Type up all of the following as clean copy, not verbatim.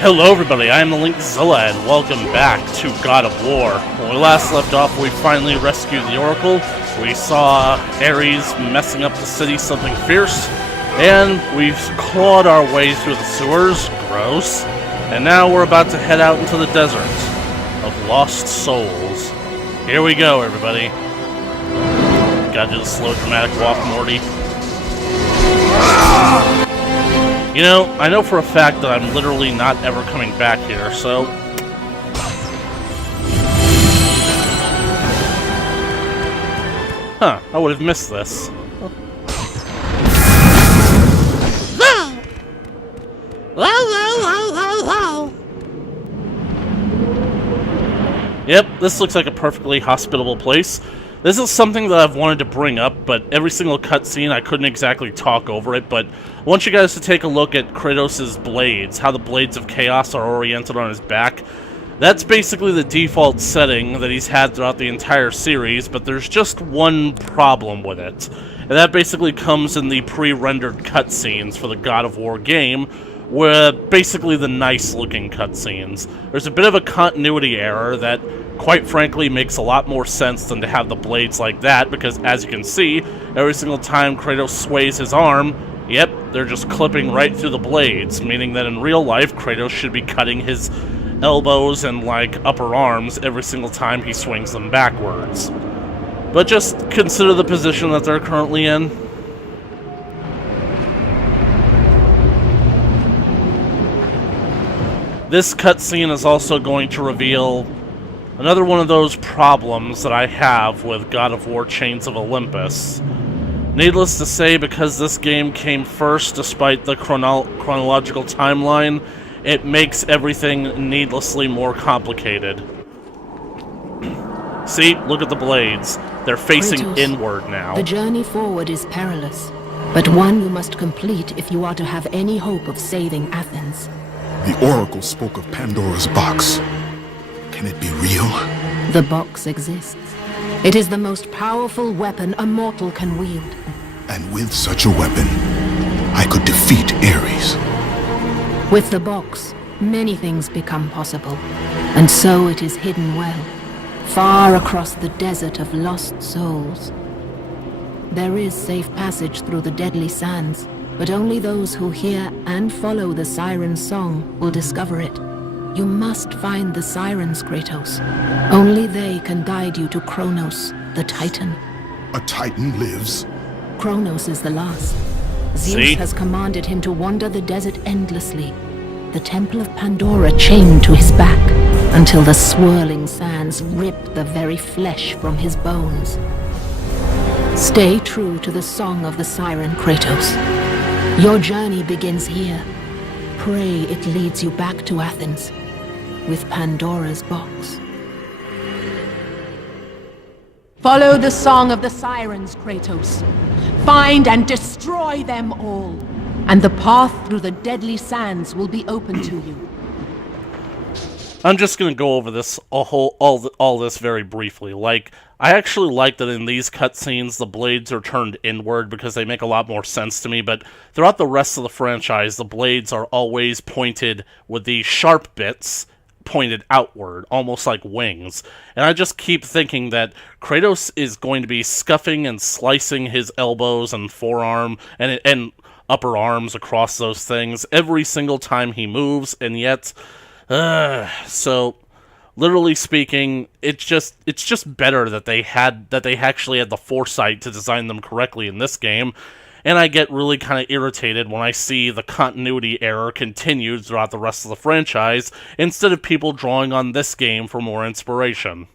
Hello everybody, I am the Linkzilla, and welcome back to God of War. When we last left off, we finally rescued the Oracle, we saw Ares messing up the city something fierce, and we've clawed our way through the sewers, gross, and now we're about to head out into the desert of lost souls. Here we go, everybody. Gotta do the slow dramatic walk, Morty. You know, I know for a fact that I'm literally not ever coming back here, so... Huh, I would have missed this. Yep, this looks like a perfectly hospitable place. This is something that I've wanted to bring up, but every single cutscene I couldn't exactly talk over it, but I want you guys to take a look at Kratos' blades, how the blades of chaos are oriented on his back. That's basically the default setting that he's had throughout the entire series, but there's just one problem with it. And that basically comes in the pre-rendered cutscenes for the God of War game, where basically the nice-looking cutscenes. There's a bit of a continuity error that, quite frankly, makes a lot more sense than to have the blades like that, because as you can see, every single time Kratos sways his arm, yep, they're just clipping right through the blades, meaning that in real life, Kratos should be cutting his elbows and, like, upper arms every single time he swings them backwards. But just consider the position that they're currently in. This cutscene is also going to reveal another one of those problems that I have with God of War Chains of Olympus. Needless to say, because this game came first despite the chronological timeline, it makes everything needlessly more complicated. See? Look at the blades. They're facing Kratos, inward now. The journey forward is perilous, but one you must complete if you are to have any hope of saving Athens. The Oracle spoke of Pandora's box. Can it be real? The box exists. It is the most powerful weapon a mortal can wield. And with such a weapon, I could defeat Ares. With the box, many things become possible. And so it is hidden well, far across the desert of lost souls. There is safe passage through the deadly sands, but only those who hear and follow the siren's song will discover it. You must find the sirens, Kratos. Only they can guide you to Kronos, the Titan. A Titan lives? Kronos is the last. Zeus has commanded him to wander the desert endlessly. The Temple of Pandora chained to his back, until the swirling sands rip the very flesh from his bones. Stay true to the song of the siren, Kratos. Your journey begins here. Pray it leads you back to Athens, with Pandora's box. Follow the song of the sirens, Kratos. Find and destroy them all, and the path through the deadly sands will be open to you. I'm just gonna go over this all this very briefly. Like, I actually like that in these cutscenes the blades are turned inward because they make a lot more sense to me, but throughout the rest of the franchise, the blades are always pointed with the sharp bits pointed outward, almost like wings. And I just keep thinking that Kratos is going to be scuffing and slicing his elbows and forearm and upper arms across those things every single time he moves, and yet... so, literally speaking, it's just better that they actually had the foresight to design them correctly in this game, and I get really kind of irritated when I see the continuity error continued throughout the rest of the franchise, instead of people drawing on this game for more inspiration.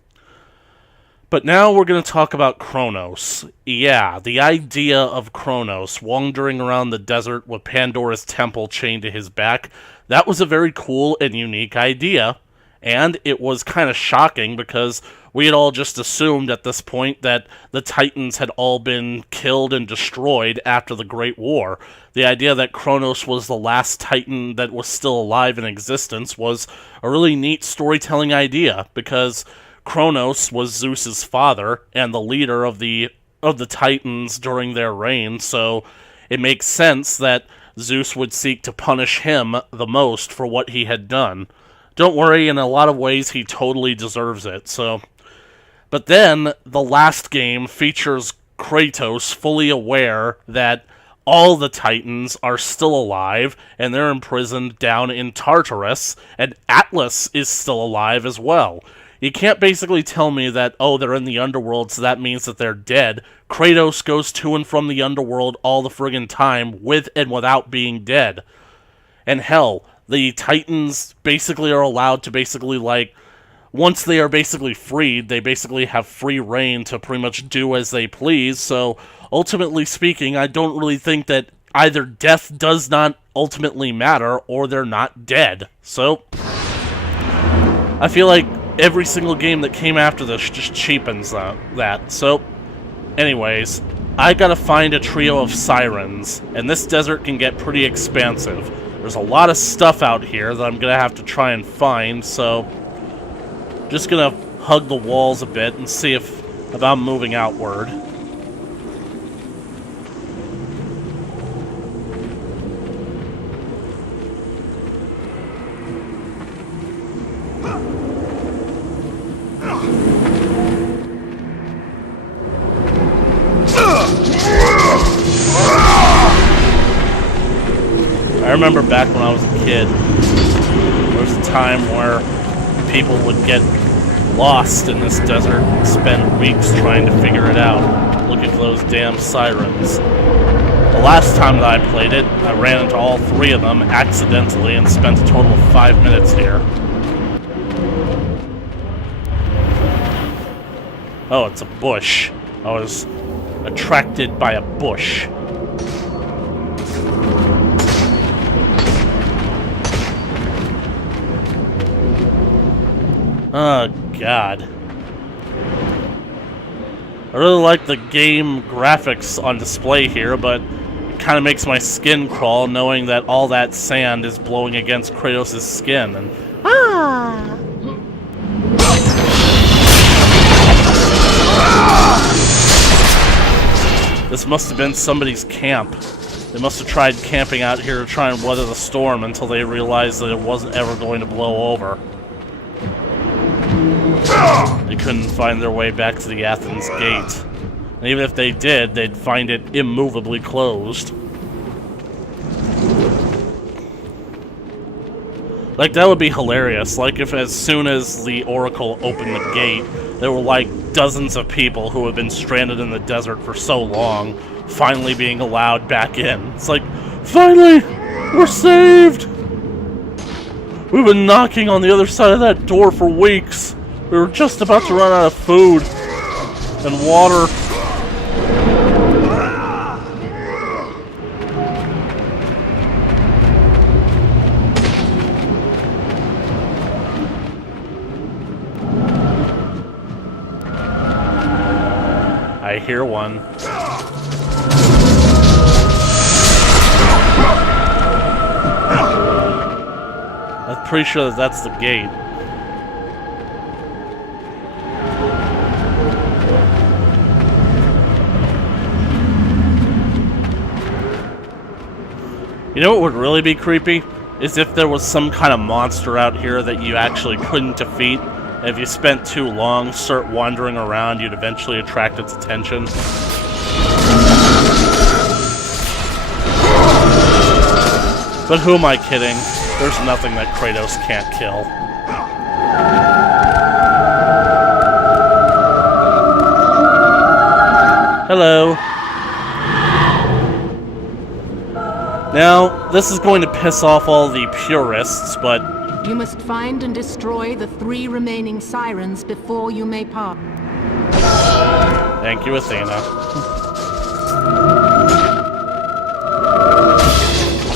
But now we're going to talk about Kronos. Yeah, the idea of Kronos wandering around the desert with Pandora's temple chained to his back, that was a very cool and unique idea, and it was kind of shocking because we had all just assumed at this point that the Titans had all been killed and destroyed after the Great War. The idea that Kronos was the last Titan that was still alive in existence was a really neat storytelling idea, because Kronos was Zeus's father and the leader of the Titans during their reign, so it makes sense that Zeus would seek to punish him the most for what he had done. Don't worry, in a lot of ways, he totally deserves it, so... But then, the last game features Kratos fully aware that all the Titans are still alive, and they're imprisoned down in Tartarus, and Atlas is still alive as well. You can't basically tell me that, oh, they're in the underworld, so that means that they're dead. Kratos goes to and from the underworld all the friggin' time, with and without being dead. And hell, the Titans basically are allowed to basically, like, once they are basically freed, they basically have free reign to pretty much do as they please, so ultimately speaking, I don't really think that either death does not ultimately matter, or they're not dead. So, I feel like every single game that came after this just cheapens that. So, anyways, I gotta find a trio of sirens, and this desert can get pretty expansive. There's a lot of stuff out here that I'm gonna have to try and find, so just gonna hug the walls a bit and see if about moving outward. I remember back when I was a kid, there was a time where people would get lost in this desert and spend weeks trying to figure it out, looking for those damn sirens. The last time that I played it, I ran into all three of them accidentally and spent a total of 5 minutes here. Oh, it's a bush. I was attracted by a bush. Oh, God. I really like the game graphics on display here, but it kind of makes my skin crawl knowing that all that sand is blowing against Kratos' skin. And this must have been somebody's camp. They must have tried camping out here to try and weather the storm until they realized that it wasn't ever going to blow over. They couldn't find their way back to the Athens gate. And even if they did, they'd find it immovably closed. Like, that would be hilarious. Like, if as soon as the Oracle opened the gate, there were, like, dozens of people who had been stranded in the desert for so long, finally being allowed back in. It's like, finally! We're saved! We've been knocking on the other side of that door for weeks. We were just about to run out of food and water. I hear one. I'm pretty sure that that's the gate. You know what would really be creepy? Is if there was some kind of monster out here that you actually couldn't defeat. And if you spent too long wandering around, you'd eventually attract its attention. But who am I kidding? There's nothing that Kratos can't kill. Hello. Now, this is going to piss off all the purists, but... You must find and destroy the 3 remaining sirens before you may pass. Thank you, Athena.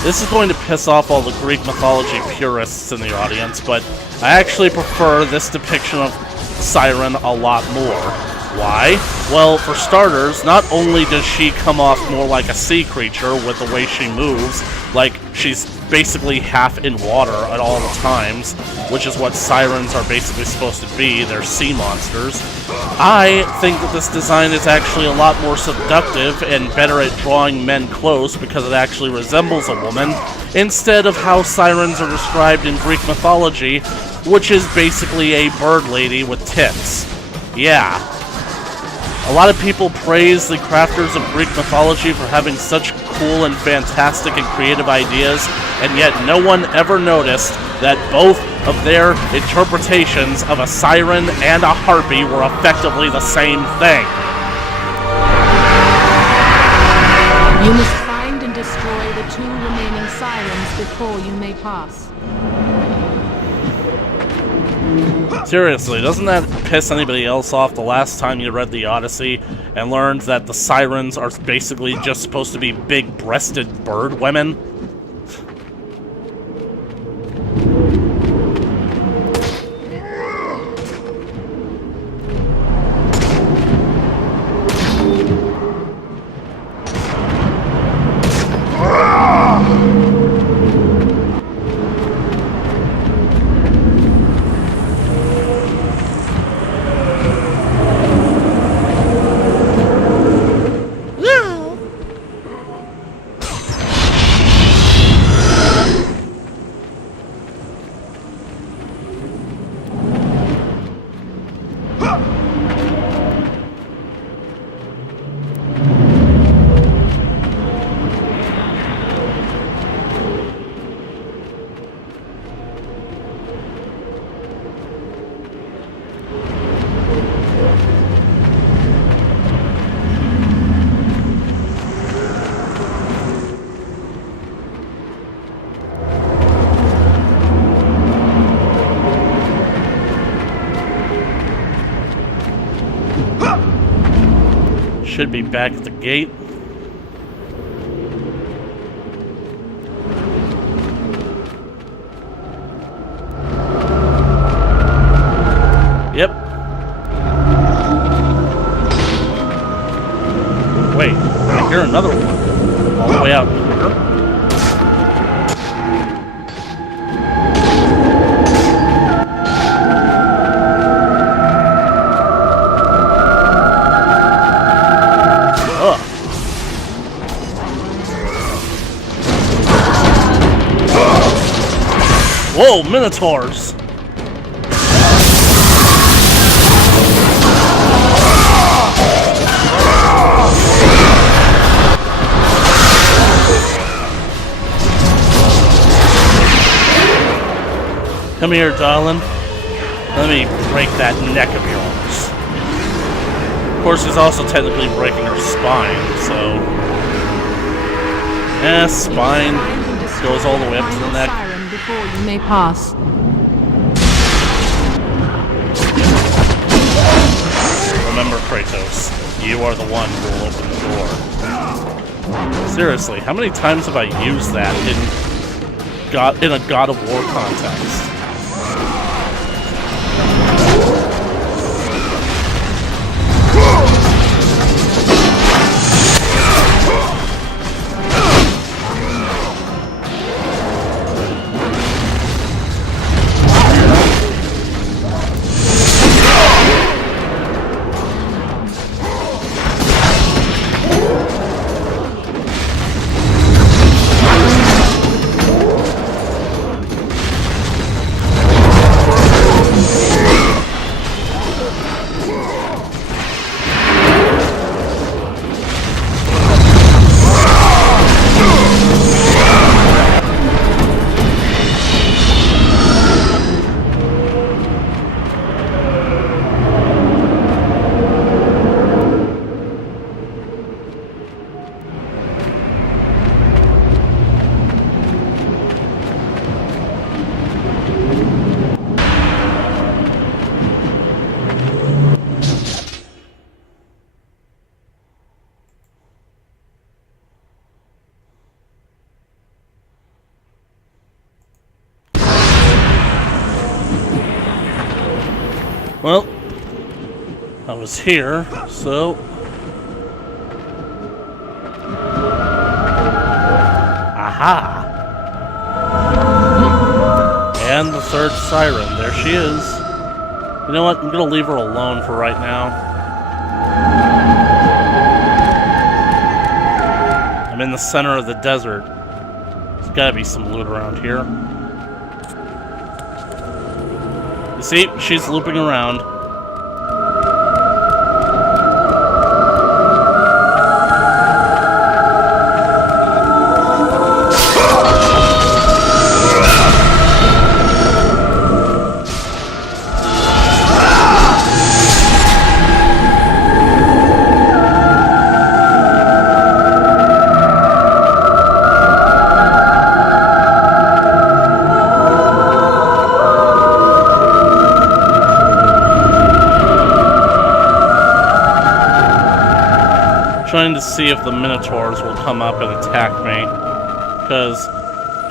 This is going to piss off all the Greek mythology purists in the audience, but I actually prefer this depiction of Siren a lot more. Why? Well, for starters, not only does she come off more like a sea creature with the way she moves, like she's basically half in water at all the times, which is what sirens are basically supposed to be. They're sea monsters. I think that this design is actually a lot more seductive and better at drawing men close because it actually resembles a woman, instead of how sirens are described in Greek mythology, which is basically a bird lady with tits. Yeah. A lot of people praise the crafters of Greek mythology for having such cool and fantastic and creative ideas, and yet no one ever noticed that both of their interpretations of a siren and a harpy were effectively the same thing. You must find and destroy the 2 remaining sirens before you may pass. Seriously, doesn't that piss anybody else off the last time you read the Odyssey and learned that the sirens are basically just supposed to be big-breasted bird women? Should be back at the gate. Yep. Wait, I hear another one. All the way out here. Whoa, minotaurs! Come here, darling. Let me break that neck of yours. Of course, he's also technically breaking her spine, so... Yeah, spine goes all the way up to the neck. Before you may pass. Remember, Kratos, you are the one who will open the door. Seriously, how many times have I used that in a God of War context? Well, I was here, so... Aha! And the third siren. There she is. You know what? I'm gonna leave her alone for right now. I'm in the center of the desert. There's gotta be some loot around here. You see? She's looping around. Trying to see if the Minotaurs will come up and attack me, because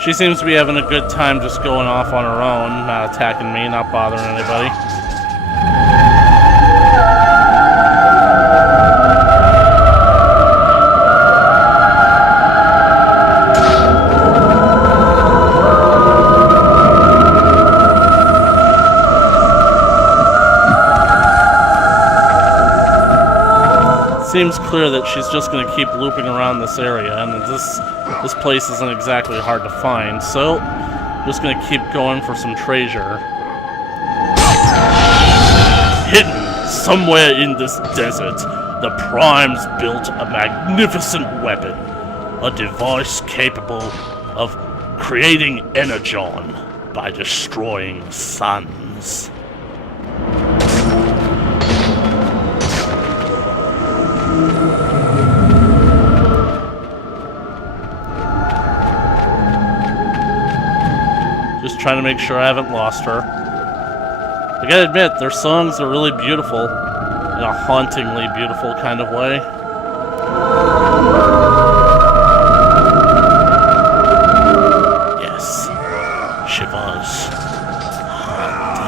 she seems to be having a good time just going off on her own, not attacking me, not bothering anybody. Seems clear that she's just going to keep looping around this area, and this place isn't exactly hard to find, so just going to keep going for some treasure. Hidden somewhere in this desert, the Primes built a magnificent weapon, a device capable of creating energon by destroying suns. Just trying to make sure I haven't lost her. I gotta admit, their songs are really beautiful, in a hauntingly beautiful kind of way. Yes, she was haunting.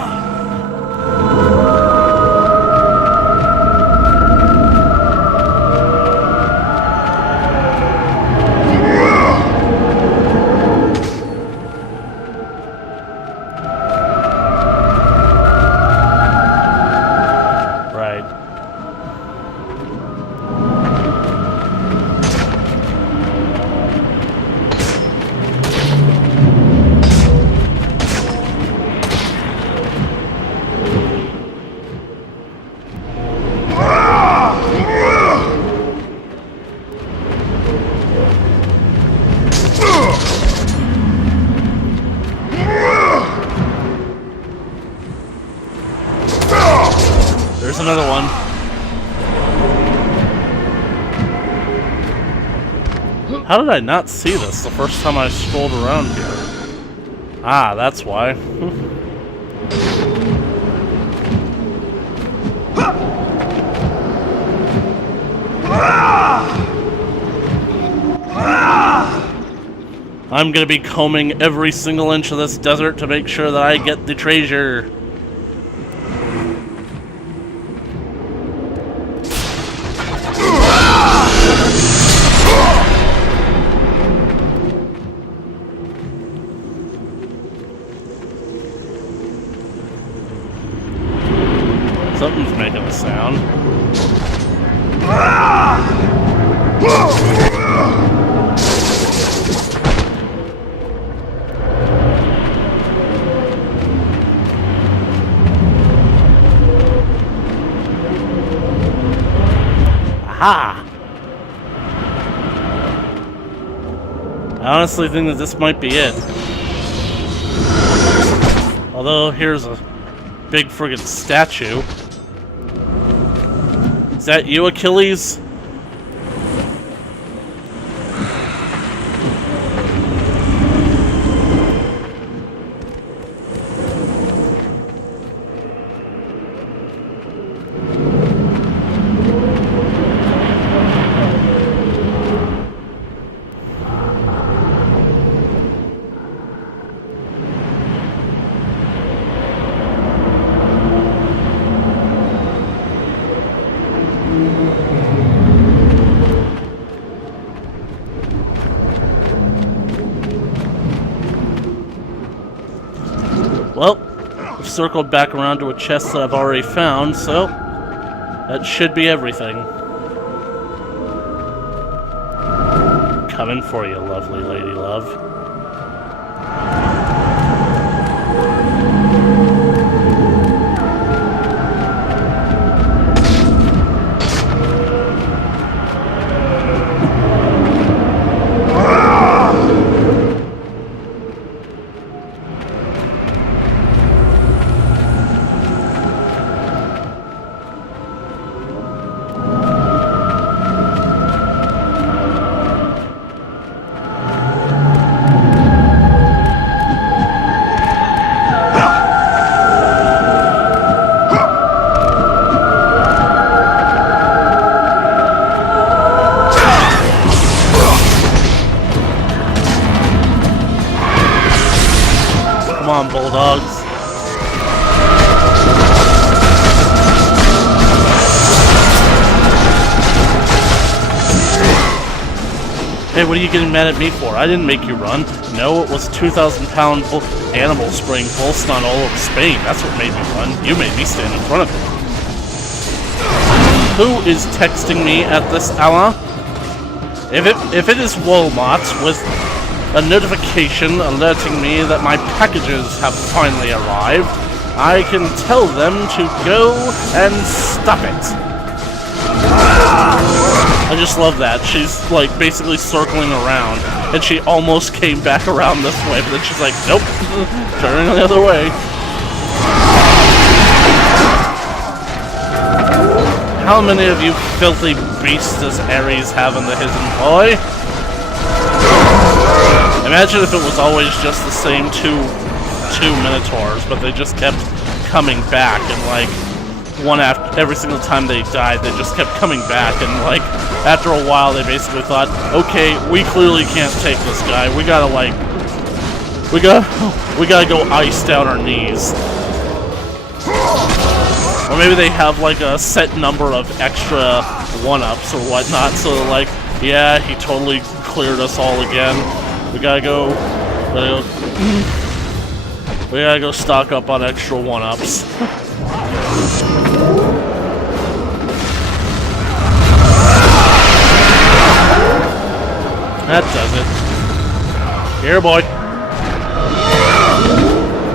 There's another one. How did I not see this the first time I strolled around here? Ah, that's why. I'm gonna be combing every single inch of this desert to make sure that I get the treasure. Something's making a sound. Aha! I honestly think that this might be it. Although, here's a big friggin' statue. Is that you, Achilles? Well, I've circled back around to a chest that I've already found, so that should be everything. Coming for you, lovely lady love. Come on, bulldogs. Hey, what are you getting mad at me for? I didn't make you run. No, it was a 2,000-pound animal spraying full stun all over Spain. That's what made me run. You made me stand in front of it. Who is texting me at this hour? If it is Walmart with a notification alerting me that my packages have finally arrived, I can tell them to go and stop it. I just love that. She's like basically circling around, and she almost came back around this way, but then she's like, nope, turning the other way. How many of you filthy beasts does Ares have under his employ? Imagine if it was always just the same two Minotaurs, but they just kept coming back, and like one after every single time they died, they just kept coming back, and like after a while, they basically thought, okay, we clearly can't take this guy. We gotta go ice down our knees. Or maybe they have like a set number of extra one-ups or whatnot, so they're like, yeah, he totally cleared us all again. We gotta go stock up on extra one-ups. That does it. Here, boy.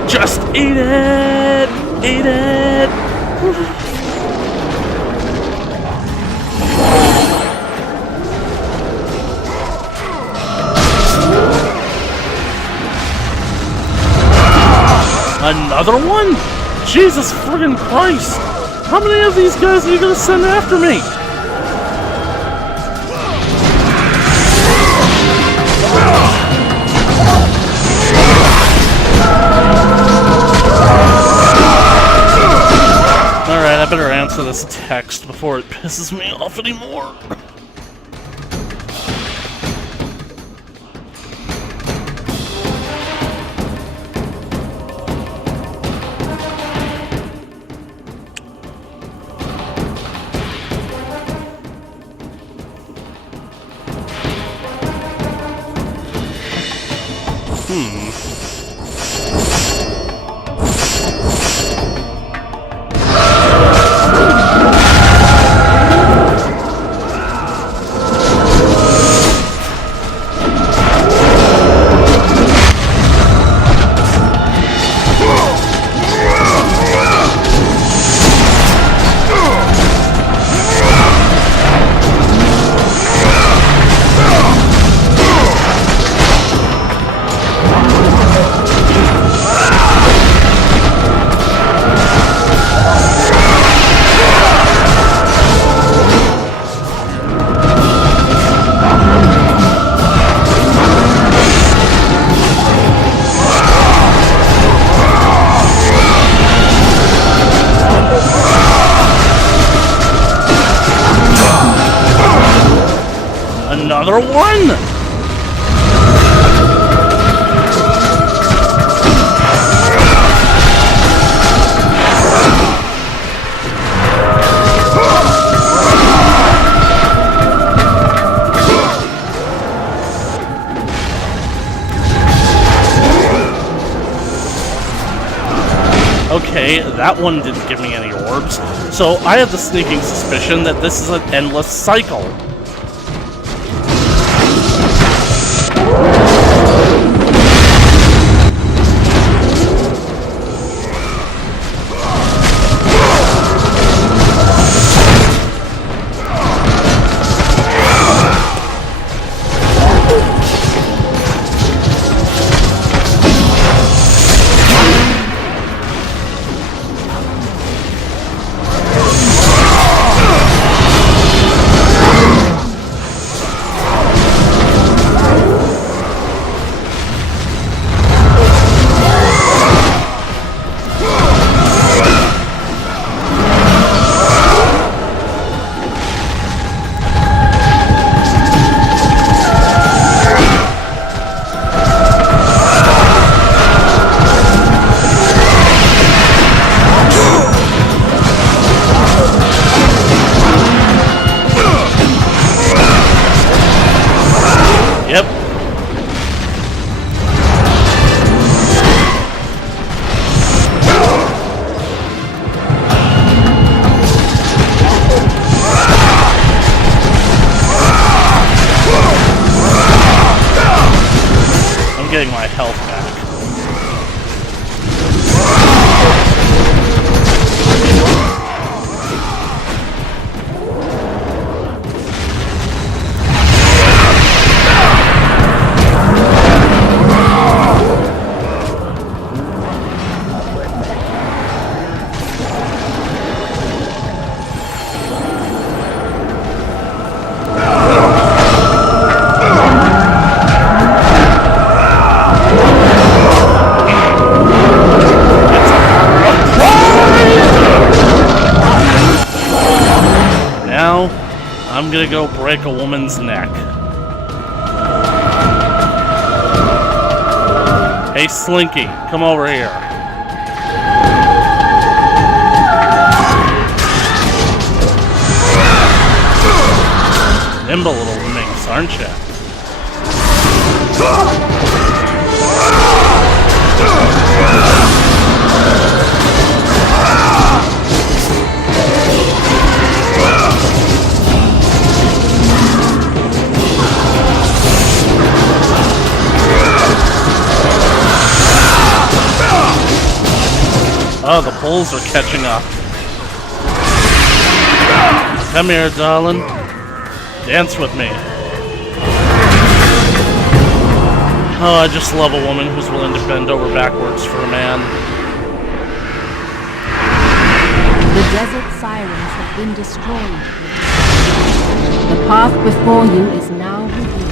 Just eat it! Eat it! Another one? Jesus friggin' Christ! How many of these guys are you gonna send after me? Alright, I better answer this text before it pisses me off anymore. Another one? Okay, that one didn't give me any orbs, so I have the sneaking suspicion that this is an endless cycle. Yep. I'm getting my health back. Now, I'm gonna go break a woman's neck. Hey, Slinky, come over here. Nimble little minx, aren't ya? Oh, the bulls are catching up. Come here, darling. Dance with me. Oh, I just love a woman who's willing to bend over backwards for a man. The desert sirens have been destroyed. The path before you is now revealed.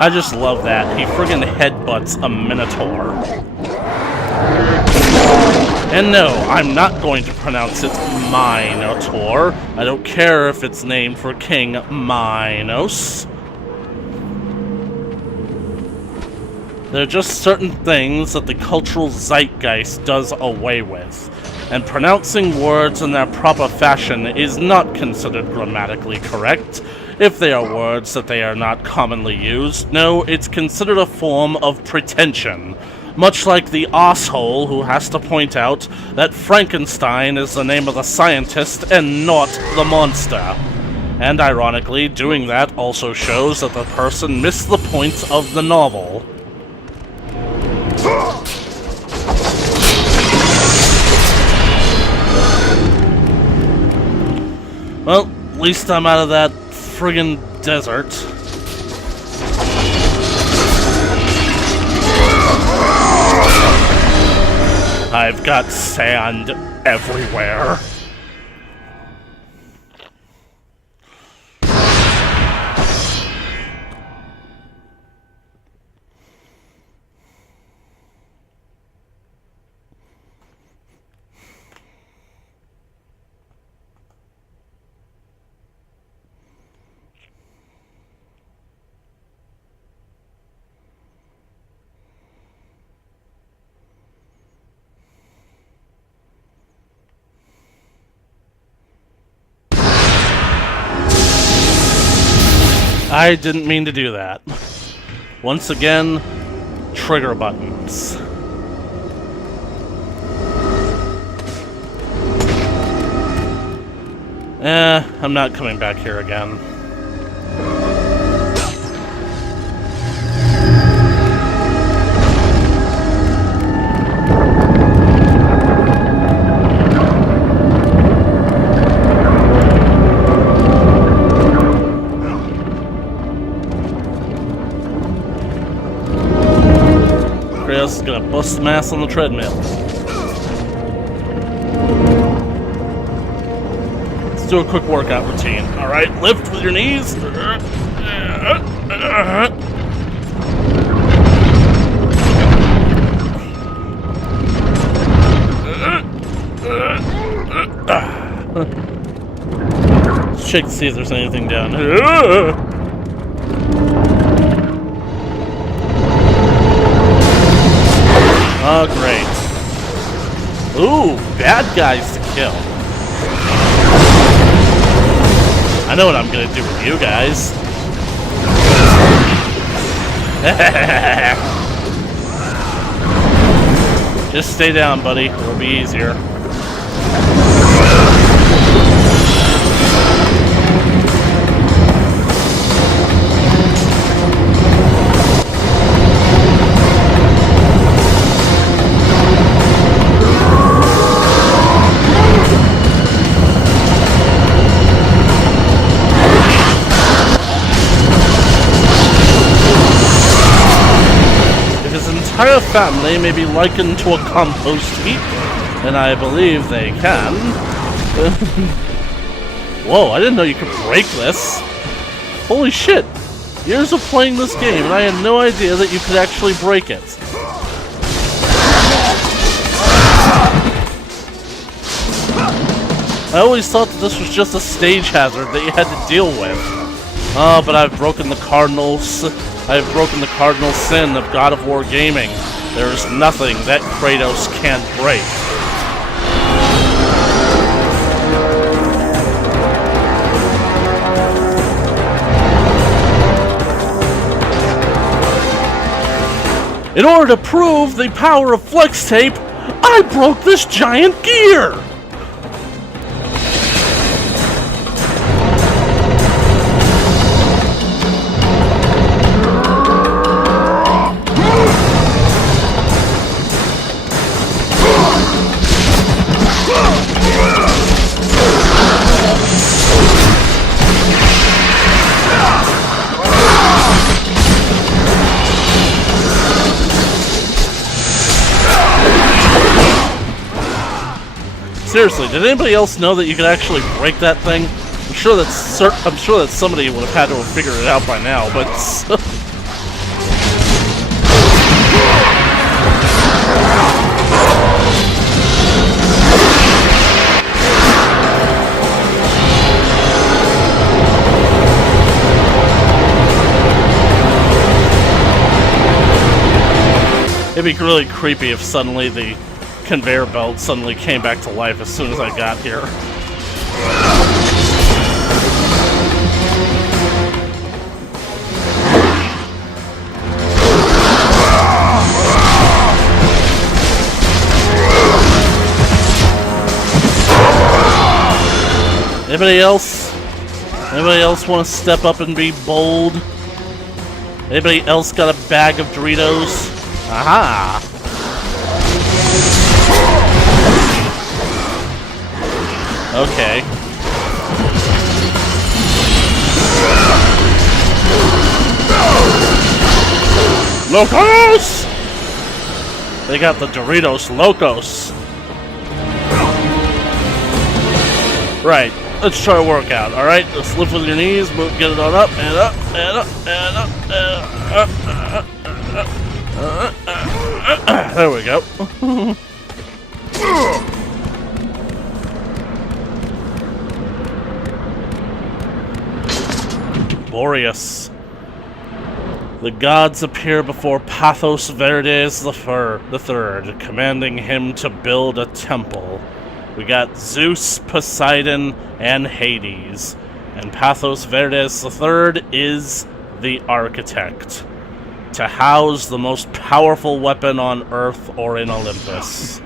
I just love that. He friggin' headbutts a minotaur. And no, I'm not going to pronounce it Minotaur. I don't care if it's named for King Minos. There are just certain things that the cultural zeitgeist does away with, and pronouncing words in their proper fashion is not considered grammatically correct. If they are words that they are not commonly used, no, it's considered a form of pretension. Much like the asshole who has to point out that Frankenstein is the name of the scientist and not the monster. And ironically, doing that also shows that the person missed the point of the novel. Well, at least I'm out of that friggin' desert. I've got sand everywhere. I didn't mean to do that. Once again, trigger buttons. I'm not coming back here again. Kratos is gonna bust some ass on the treadmill. Let's do a quick workout routine. Alright, lift with your knees. Let's check to see if there's anything down here. Oh, great. Ooh, bad guys to kill. I know what I'm gonna do with you guys. Just stay down, buddy. It'll be easier. Entire family may be likened to a compost heap, and I believe they can. Whoa, I didn't know you could break this. Holy shit. Years of playing this game, and I had no idea that you could actually break it. I always thought that this was just a stage hazard that you had to deal with. Oh, but I've broken the cardinal sin of God of War gaming. There is nothing that Kratos can't break. In order to prove the power of flex tape, I broke this giant gear! Seriously, did anybody else know that you could actually break that thing? I'm sure that somebody would have had to have figured it out by now, but it'd be really creepy if suddenly the conveyor belt suddenly came back to life as soon as I got here. Anybody else? Anybody else want to step up and be bold? Anybody else got a bag of Doritos? Aha! Okay. Locos! They got the Doritos Locos. Right, let's try a workout, alright? Let's lift with your knees, move, get it on up, and up, and up, and up, and up. There we go. Boreas. The gods appear before Pathos Verdes III, commanding him to build a temple. We got Zeus, Poseidon, and Hades. And Pathos Verdes III is the architect, to house the most powerful weapon on Earth or in Olympus.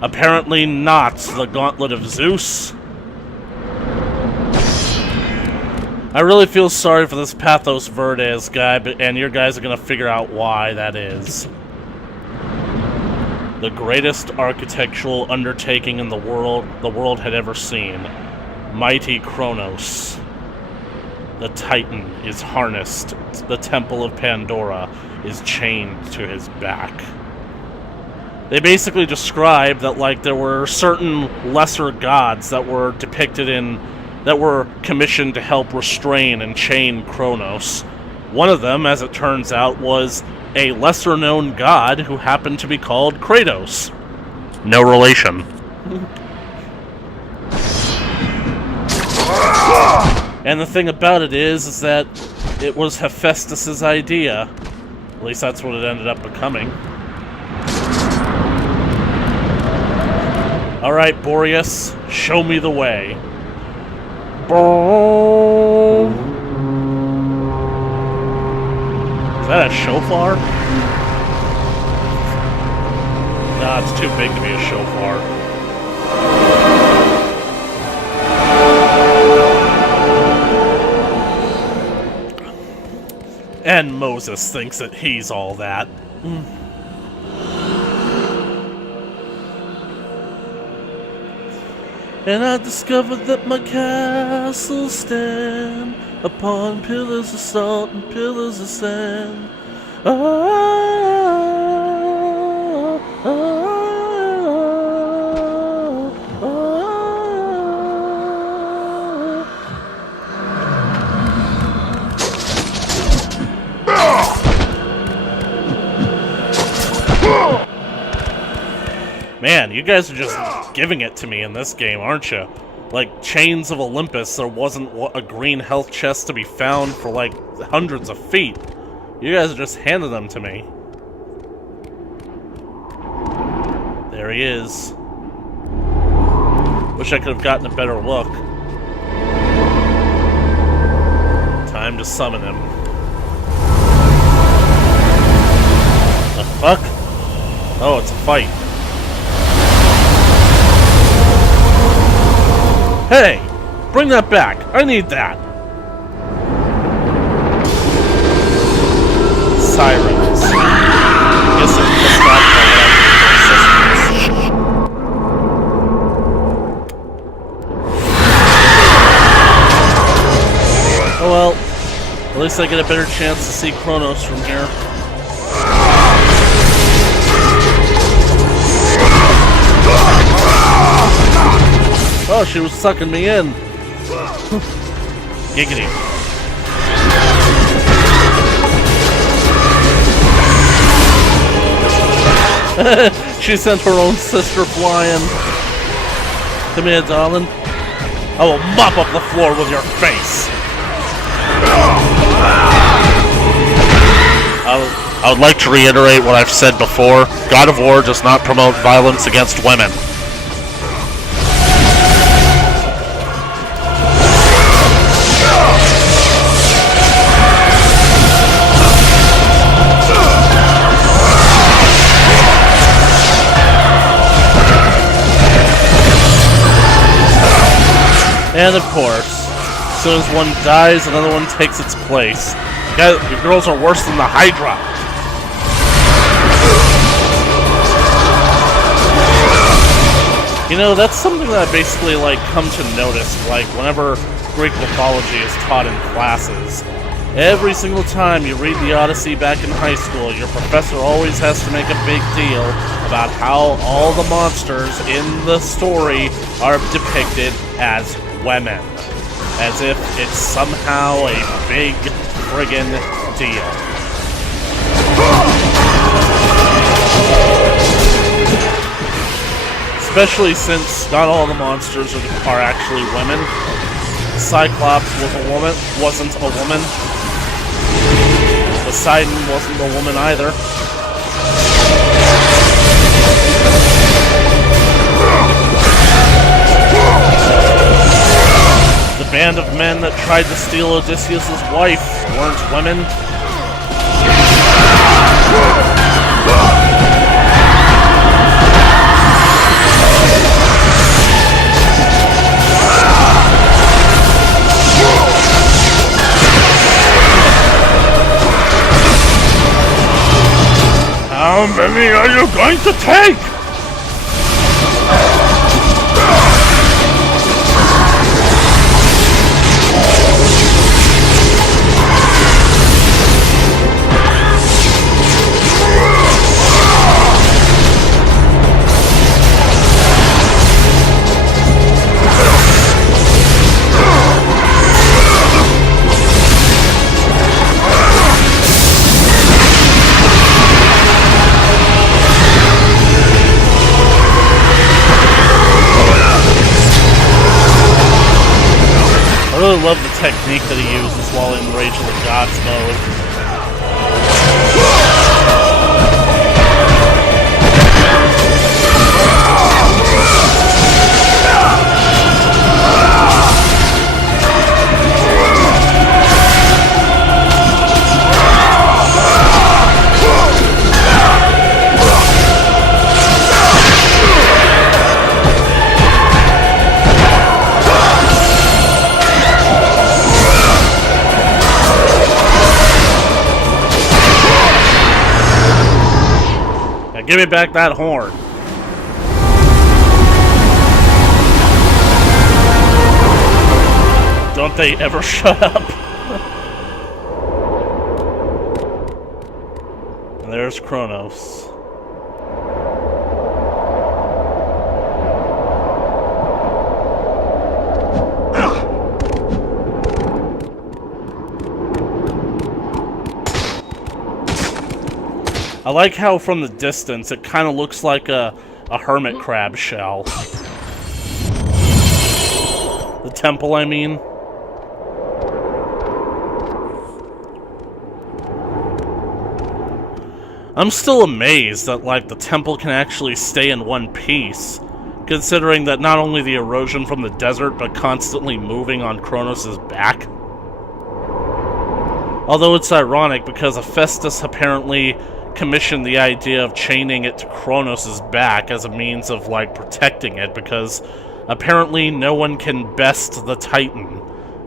Apparently not the Gauntlet of Zeus. I really feel sorry for this Pathos Verdes guy, and your guys are gonna figure out why that is. The greatest architectural undertaking in the world had ever seen. Mighty Kronos. The Titan is harnessed. The Temple of Pandora is chained to his back. They basically describe that, like, there were certain lesser gods that were depicted in that were commissioned to help restrain and chain Kronos. One of them, as it turns out, was a lesser-known god who happened to be called Kratos. No relation. And the thing about it is that it was Hephaestus's idea. At least that's what it ended up becoming. Alright, Boreas, show me the way. Is that a shofar? Nah, it's too big to be a shofar. And Moses thinks that he's all that. And I discovered that my castle stand upon pillars of salt and pillars of sand. Man, you guys are just giving it to me in this game, aren't you? Like Chains of Olympus, there wasn't a green health chest to be found for like hundreds of feet. You guys are just handing them to me. There he is. Wish I could have gotten a better look. Time to summon him. The fuck? Oh, it's a fight. Hey! Bring that back! I need that! Sirens. Guess I'm pissed off by what I need for assistance. Oh well. At least I get a better chance to see Kronos from here. Oh, she was sucking me in. Giggity. She sent her own sister flying. Come here, darling. I will mop up the floor with your face. I would like to reiterate what I've said before. God of War does not promote violence against women. And of course, as soon as one dies, another one takes its place. Your girls are worse than the Hydra. You know, that's something that I basically, like, come to notice, like, whenever Greek mythology is taught in classes. Every single time you read the Odyssey back in high school, your professor always has to make a big deal about how all the monsters in the story are depicted as women. As if it's somehow a big friggin' deal. Especially since not all the monsters are actually women. Cyclops wasn't a woman. Poseidon wasn't a woman either. The band of men that tried to steal Odysseus' wife weren't women. How many are you going to take? I really love the technique that he uses while in Rage of the Gods mode. Give me back that horn. Don't they ever shut up? And there's Kronos. I like how from the distance it kind of looks like a hermit crab shell. The temple, I mean. I'm still amazed that, like, the temple can actually stay in one piece, considering that not only the erosion from the desert, but constantly moving on Kronos' back. Although it's ironic because Hephaestus apparently commissioned the idea of chaining it to Kronos' back as a means of, like, protecting it, because apparently no one can best the Titan,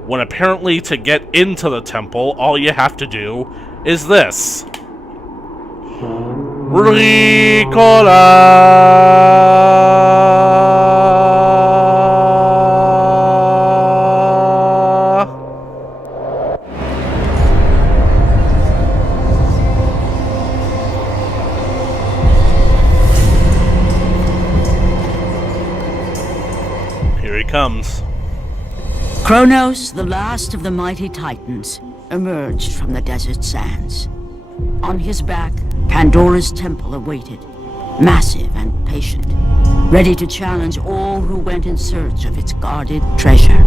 when apparently to get into the temple, all you have to do is this. Here he comes. Kronos, the last of the mighty Titans, emerged from the desert sands. On his back, Pandora's temple awaited, massive and patient, ready to challenge all who went in search of its guarded treasure.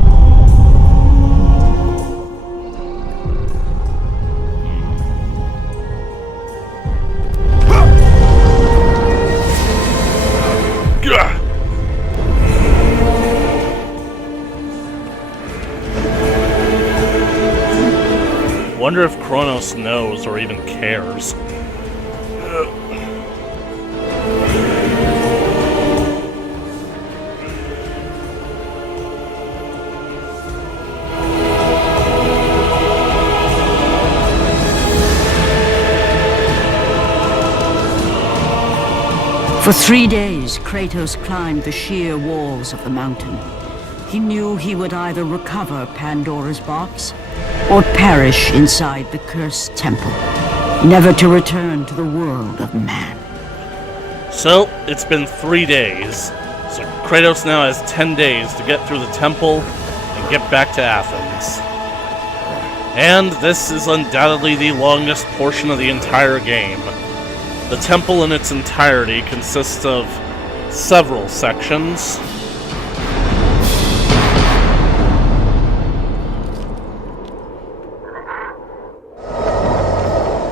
Wonder if Kronos knows or even cares. For 3 days, Kratos climbed the sheer walls of the mountain. He knew he would either recover Pandora's box or perish inside the cursed temple, never to return to the world of man. So, it's been 3 days. So Kratos now has 10 days to get through the temple and get back to Athens. And this is undoubtedly the longest portion of the entire game. The temple in its entirety consists of several sections.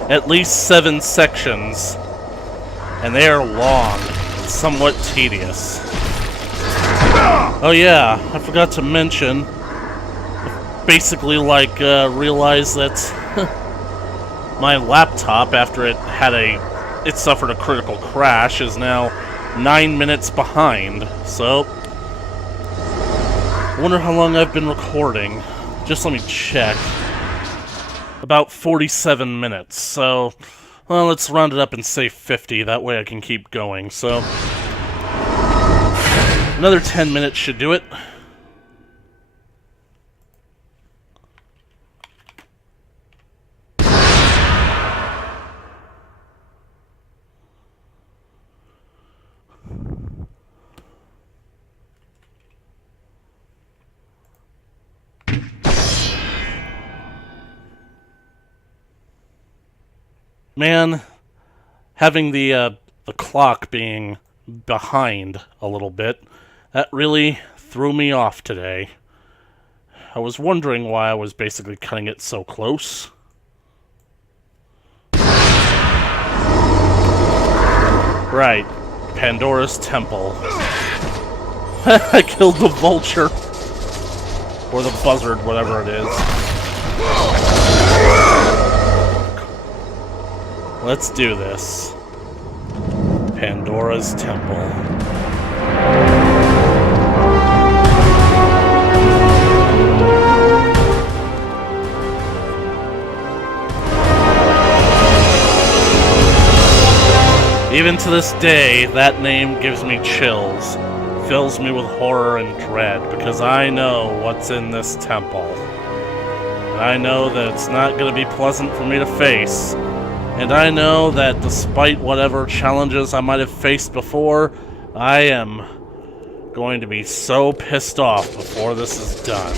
At least 7 sections, and they are long and somewhat tedious. Oh yeah, I forgot to mention, basically realized that my laptop, after it suffered a critical crash, is now 9 minutes behind. So, I wonder how long I've been recording. Just let me check. About 47 minutes. So, well, let's round it up and say 50. That way I can keep going. So, another 10 minutes should do it. Man, having the clock being behind a little bit, that really threw me off today. I was wondering why I was basically cutting it so close. Right, Pandora's temple. I killed the vulture. Or the buzzard, whatever it is. Let's do this. Pandora's temple. Even to this day, that name gives me chills, fills me with horror and dread, because I know what's in this temple. And I know that it's not going to be pleasant for me to face. And I know that despite whatever challenges I might have faced before, I am going to be so pissed off before this is done.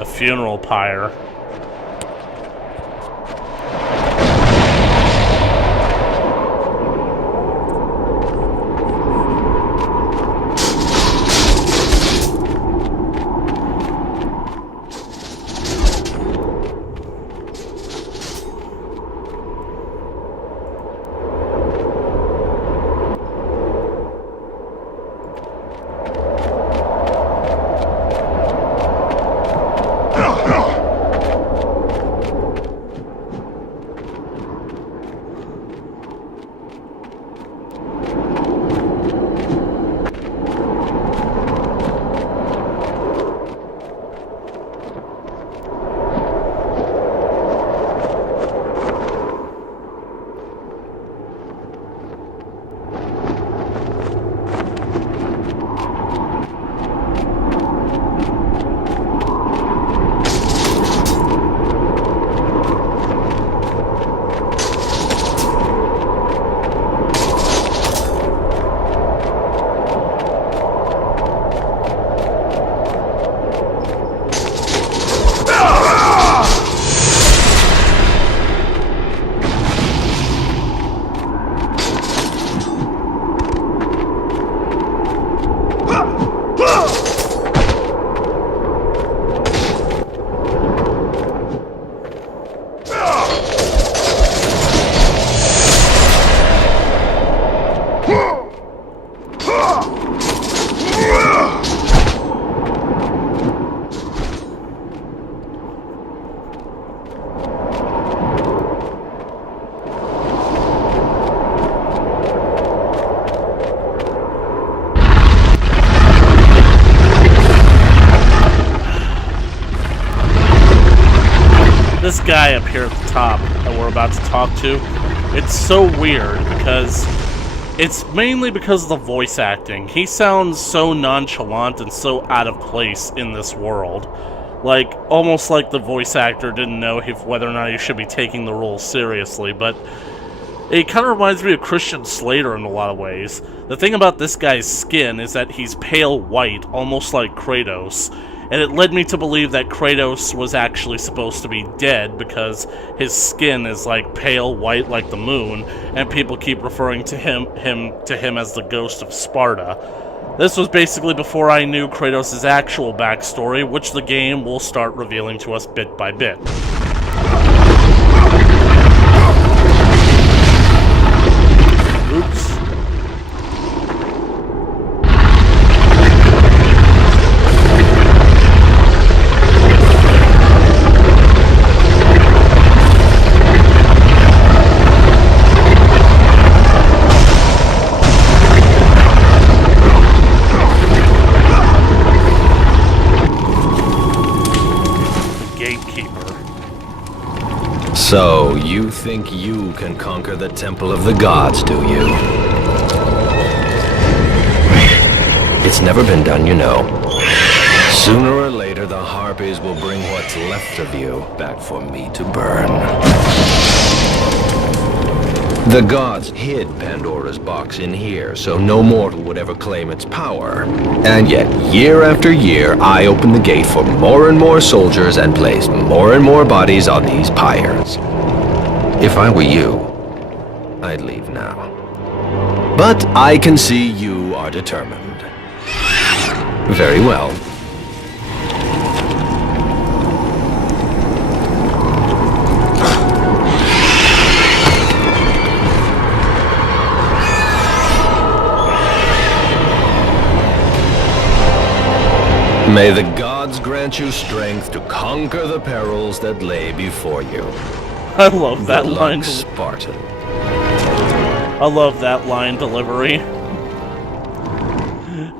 A funeral pyre. This guy up here at the top that we're about to talk to, It's so weird because it's mainly because of the voice acting. He sounds so nonchalant and so out of place in this world. Like, almost like the voice actor didn't know whether or not he should be taking the role seriously, but it kind of reminds me of Christian Slater in a lot of ways. The thing about this guy's skin is that he's pale white, almost like Kratos, and it led me to believe that Kratos was actually supposed to be dead because his skin is like pale white like the moon, and people keep referring to him as the ghost of Sparta. This was basically before I knew Kratos' actual backstory, which the game will start revealing to us bit by bit. Oops. So, you think you can conquer the Temple of the Gods, do you? It's never been done, you know. Sooner or later, the Harpies will bring what's left of you back for me to burn. The gods hid Pandora's box in here, so no mortal would ever claim its power. And yet, year after year, I opened the gate for more and more soldiers and placed more and more bodies on these pyres. If I were you, I'd leave now. But I can see you are determined. Very well. May the gods grant you strength to conquer the perils that lay before you. I love that Good line. luck, Spartan. I love that line delivery.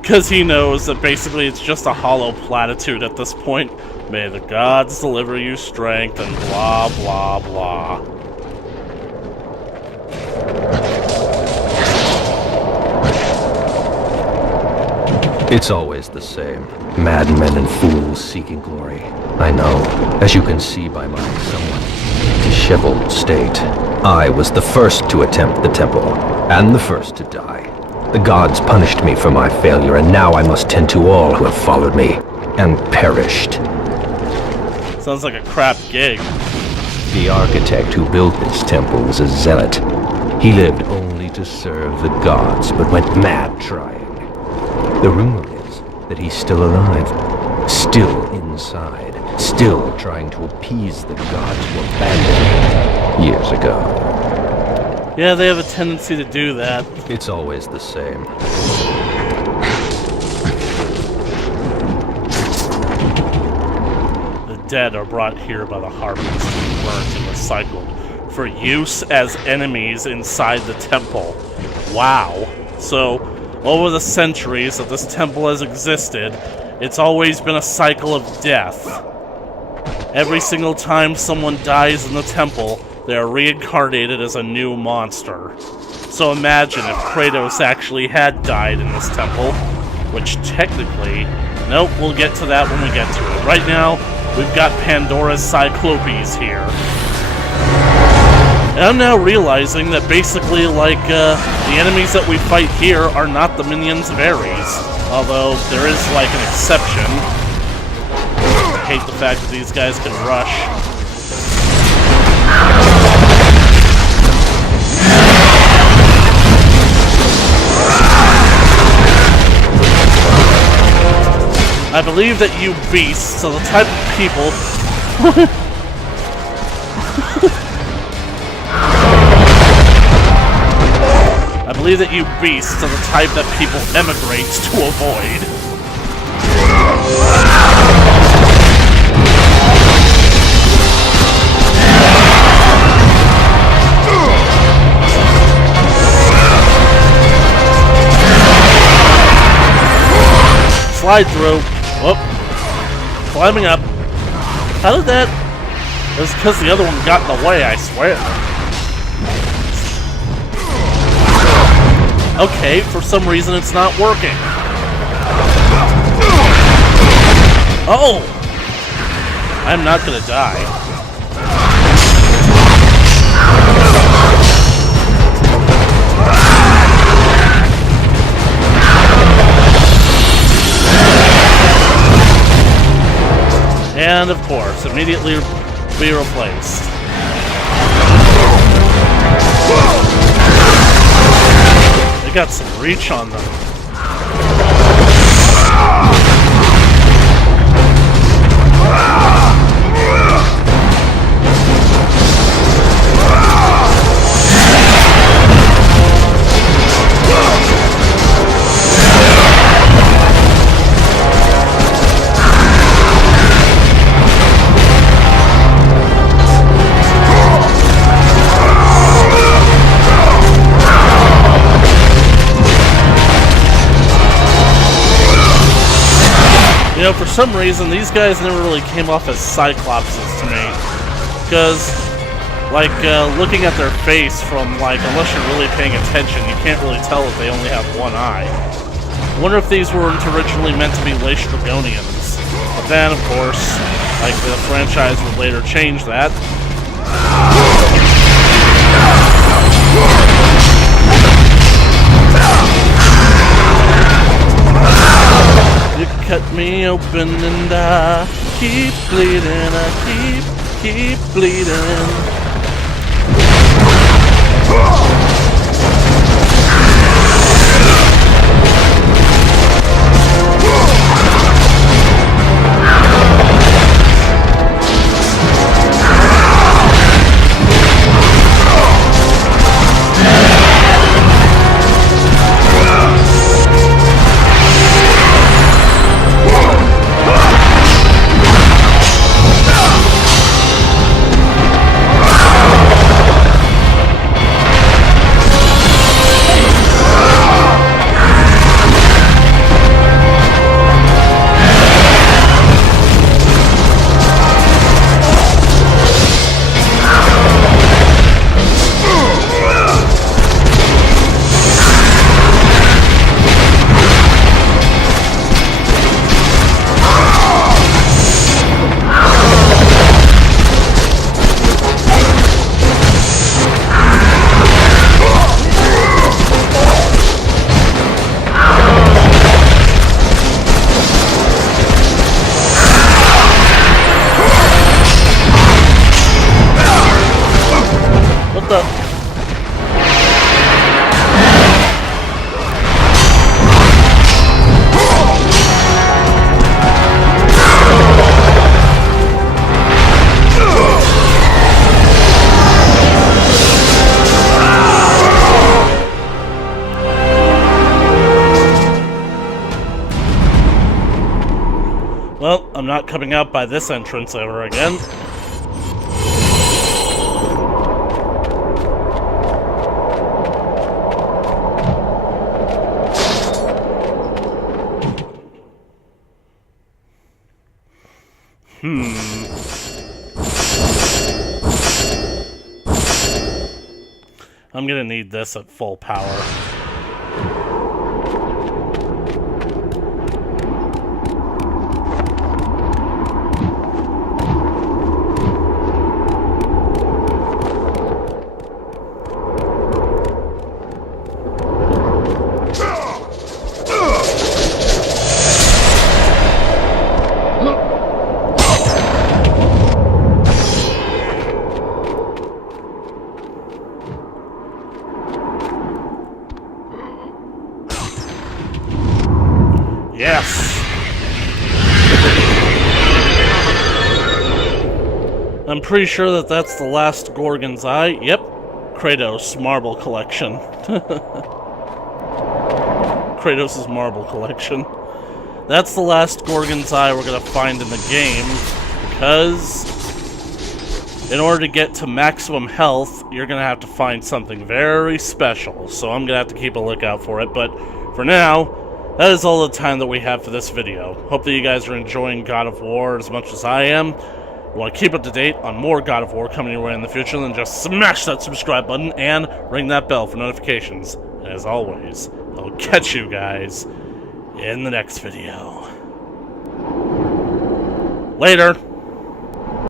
Because he knows that basically it's just a hollow platitude at this point. May the gods deliver you strength and blah blah blah. It's always the same. Madmen and fools seeking glory. I know, as you can see by my somewhat disheveled state. I was the first to attempt the temple, and the first to die. The gods punished me for my failure, and now I must tend to all who have followed me, and perished. Sounds like a crap gig. The architect who built this temple was a zealot. He lived only to serve the gods, but went mad trying. The rumor is that he's still alive, still inside, still trying to appease the gods who abandoned him years ago. Yeah, they have a tendency to do that. It's always the same. The dead are brought here by the Harpies to be burnt and recycled for use as enemies inside the temple. Wow. So, over the centuries that this temple has existed, it's always been a cycle of death. Every single time someone dies in the temple, they are reincarnated as a new monster. So imagine if Kratos actually had died in this temple, which technically... Nope, we'll get to that when we get to it. Right now, we've got Pandora's Cyclopes here. And I'm now realizing that basically, like, the enemies that we fight here are not the minions of Ares. Although, there is, like, an exception. I hate the fact that these guys can rush. I believe that you beasts are the type of people... I believe that you beasts are the type that people emigrate to avoid. Slide through. Whoop. Climbing up. How did that... It was because the other one got in the way, I swear. Okay, for some reason it's not working. Oh! I'm not gonna die. And of course, immediately be replaced. They got some reach on them. You know, for some reason, these guys never really came off as Cyclopses to me. Because, like, looking at their face from, like, unless you're really paying attention, you can't really tell if they only have one eye. I wonder if these weren't originally meant to be Laestrygonians. But then, of course, like, the franchise would later change that. You cut me open and I keep bleeding, I keep bleeding. Well, I'm not coming out by this entrance ever again. I'm gonna need this at full power. Yes! I'm pretty sure that that's the last Gorgon's Eye. Yep. Kratos' marble collection. Kratos' marble collection. That's the last Gorgon's Eye we're gonna find in the game, because in order to get to maximum health, you're gonna have to find something very special. So I'm gonna have to keep a lookout for it, but for now, that is all the time that we have for this video. Hope that you guys are enjoying God of War as much as I am. If you want to keep up to date on more God of War coming your way in the future, then just smash that subscribe button and ring that bell for notifications. As always, I'll catch you guys in the next video. Later!